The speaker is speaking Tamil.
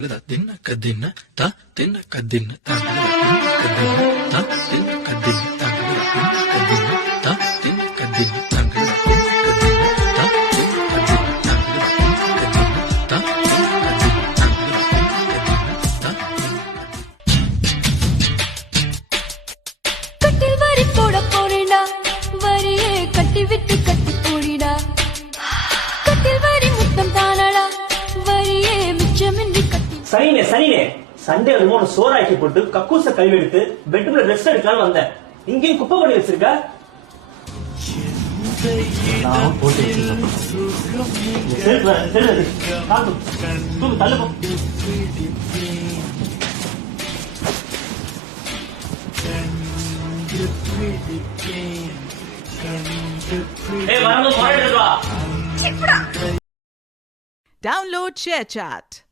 தின்ன கதின்ன த தின்ன கதின்ன தாண்டல தின்ன கதின்ன த தின்ன கதின்ன தாண்டல தின்ன கதின்ன த தின்ன கதின்ன தாண்டல கட்டில் வரி போட போறேடா வரியே கட்டி விட்டு கட்டி போடிடா கட்டில் வரி முத்தம் தானடா வரியே மிச்சமின்றி கட்டி சனினே சண்டே அதுவும் சோறாக்கி போட்டு கக்கூச கழுவி எடுத்து பெட்ரூம்ல ரெஸ்ட் எடுக்கலாம்னு வந்தேன். இங்கேயும் குப்பை பண்ணி வச்சிருக்க. Download ShareChat.